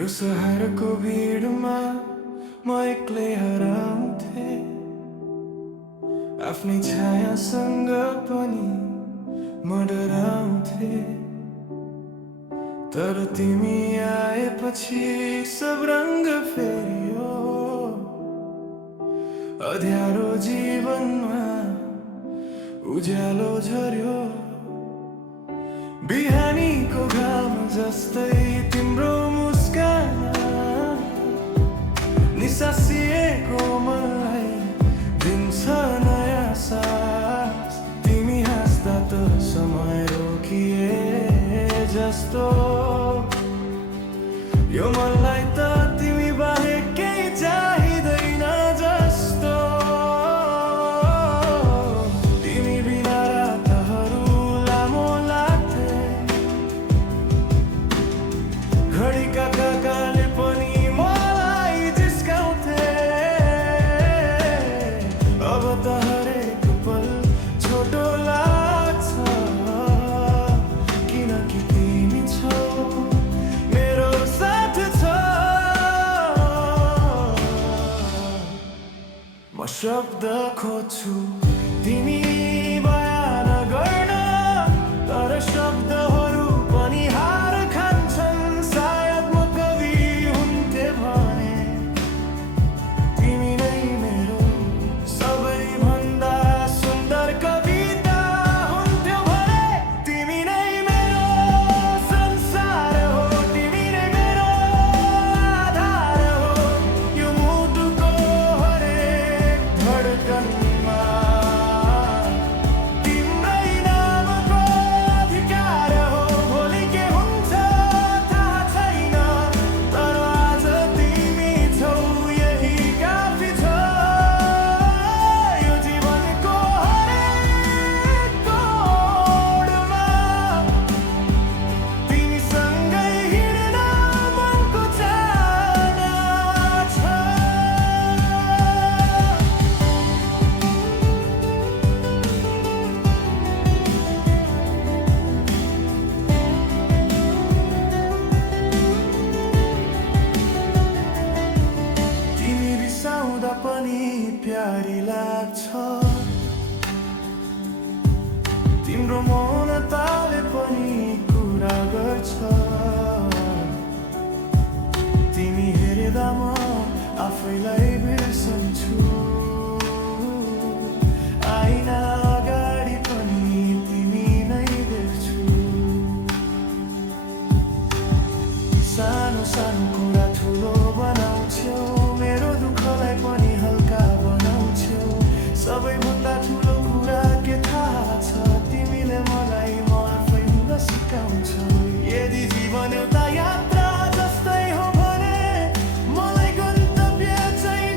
यो सहरको भिडमा म एक्लै हराउँथे, आफ्नै छायासँग पनि म डराउँथे। तर तिमी आएपछि सब रङ्ग फेरियो, अँध्यारो जीवनमा उज्यालो झर्यो। बिहानीको घाम जस्तै तिम्रो मुस्कान निसासिएको मलाई दिन्छ नयाँ सास। तिमी हाँस्दा त समय रोकिए जस्तो, यो मनलाई त तिमी बाहेक केही चाहिँदैन जस्तो। तिमी बिना रातहरू लामो लाग्थे, घडीका काकाले पनि मलाई जिस्काउँथे। अब त हरेक पल छोटो लाग्छ, किनकि तिमी छौ, मेरो साथ छ। म शब्द खोज्छु तिमी बयान गर्न, तर शब्दहरू पनि हार खान्छन्। सायद म कवि हुन्थे भने तिमी नै मेरो सबैभन्दा सुन्दर कविता हुन्थ्यो भने। तिमी नै मेरो संसार हो, तिमी नै मेरो आधार हो, यो मुटुको हरेक धडकनमा तिम्रै नामको अधिकार हो। भोलि के हुन्छ थाहा छैन, तर आज तिमी छौ यही काफी छ। यो जीवनको हरेक मोडमा तिमीसँगै हिँड्न मनको चाहना छ। तिमी रिसाउँदा पनि प्यारी लाग्छ, तिम्रो मौनताले पनि कुरा गर्छ। तिमी हेर्दा म आफैलाई बिर्सन्छु, आइना अगाडि पनि तिमी नै देख्छु। सानो सानो कुरा ठुलो बनाउँछौ, मेरो दुःखलाई पनि हल्का बनाउँछौ। सबैभन्दा ठुलो कुरा के थाहा छ, तिमीले मलाई म आफै हुन सिकाउँछौ। यदि जीवन एउटा यात्रा जस्तै हो भने मलाई गन्तव्य चाहिँ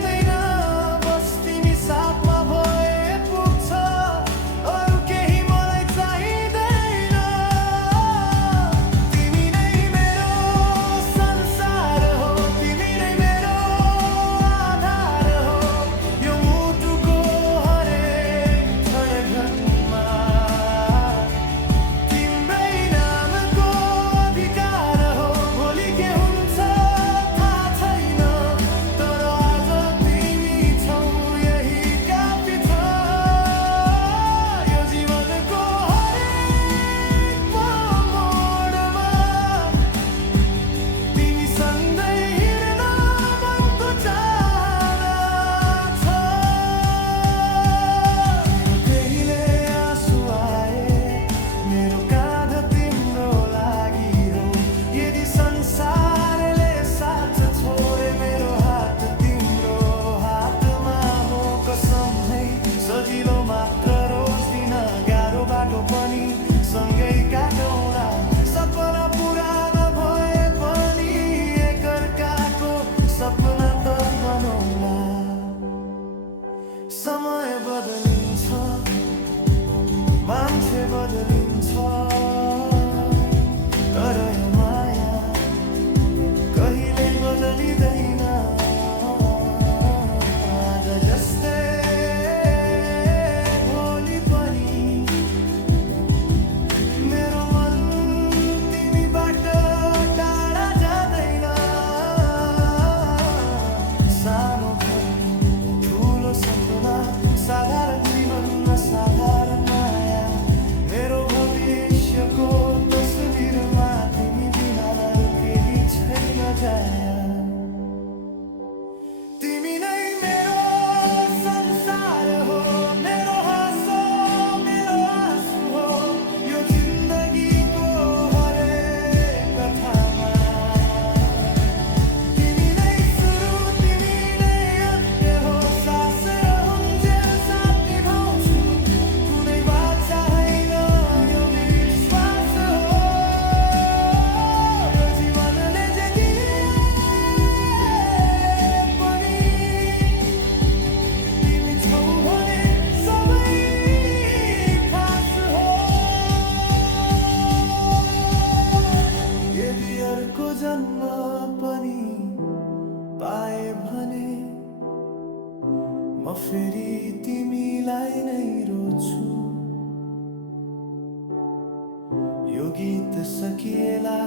गीत सकिएला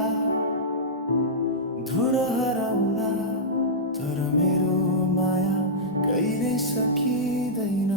धुरो हराउला तर मेरो माया कहिल्यै सकिँदैन